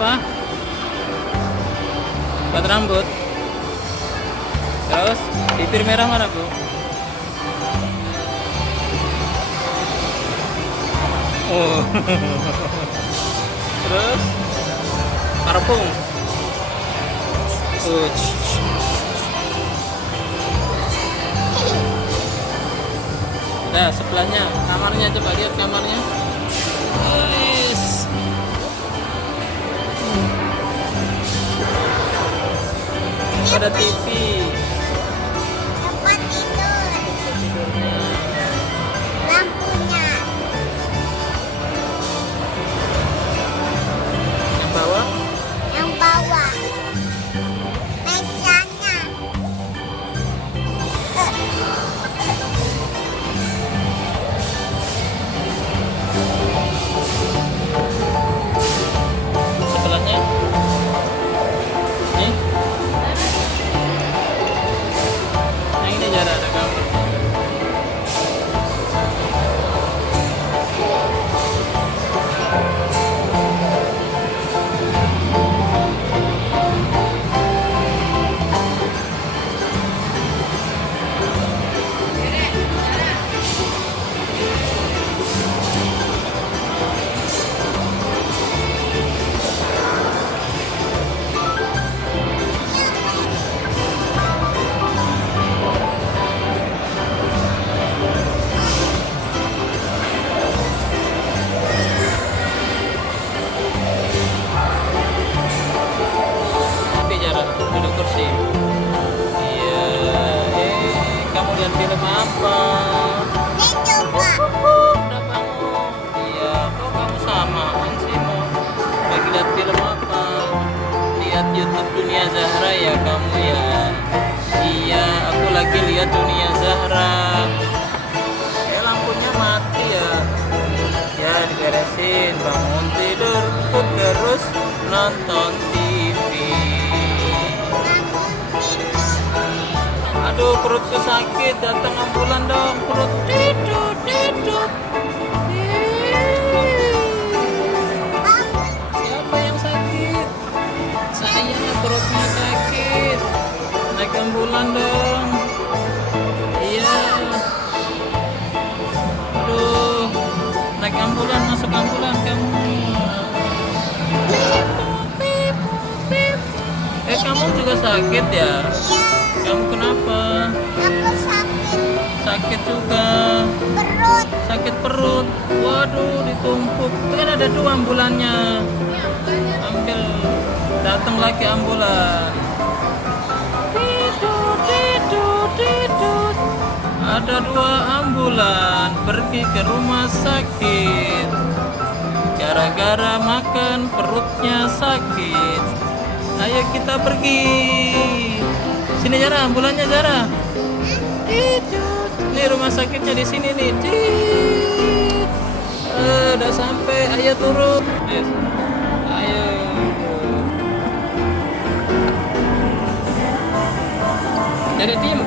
apa? Buat rambut. Terus bibir merah mana, Bu? Oh. Terus parfum. Nah, sebelahnya kamarnya, coba lihat kamarnya. Guys. Ada TV. Tempat tidur. Lampunya. Yang bawah. Yang bawah. Mejanya. Sebelahnya. Nih. Yang ini jarak ada kamar. Tapi jarak duduk kursi. Iya. Kamu lihat film apa? Ini coba. Udah bangun. Iya, kok kamu samaan sih mau lagi lihat film apa? Lihat YouTube Dunia Zahra ya kamu ya. Iya, aku lagi lihat Dunia Zahra. Lampunya mati ya. Ya diberesin, bangun tidur, terus nonton TV. Aduh, perutku sakit, datang ambulan dong. Perut tidur. Siapa yang sakit? Saya, perutnya sakit. Naik ambulan dong. Iya. Aduh, naik ambulan, masuk ambulan kamu. Kamu juga sakit ya? Iya. Kamu kenapa? Aku sakit Sakit juga. perut. Sakit perut. Waduh, ditumpuk. Itu kan ada 2 ambulannya. Ambil, datang lagi ambulan. Tidur. Ada 2 ambulan pergi ke rumah sakit. Gara-gara makan perutnya sakit. Ayo kita pergi. Sini Zara, ambulannya Zara. Ini rumah sakitnya di sini nih. Udah sampai. Ayo turun. Ayo. Jadi tim.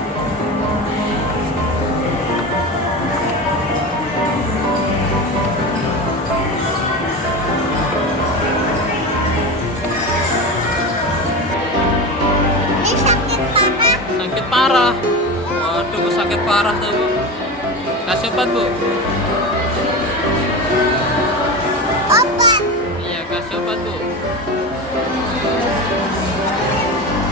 Ini sakit parah. Sakit parah. Waduh, sakit parah tuh, Bu. Kasih obat, Bu. Obat. Iya, kasih obat, Bu.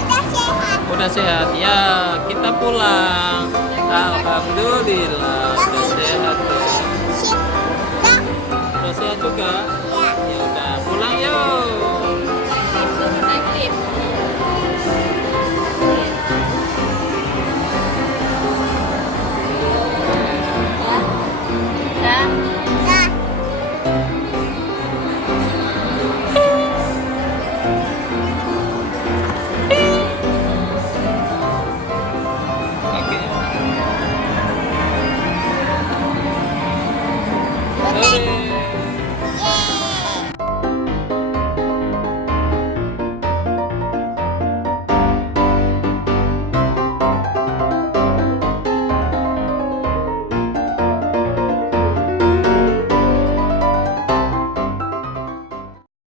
Udah sehat. Udah sehat. Ya, kita pulang. Alhamdulillah, udah sehat, Bu. Sip. Dah. Udah sehat juga.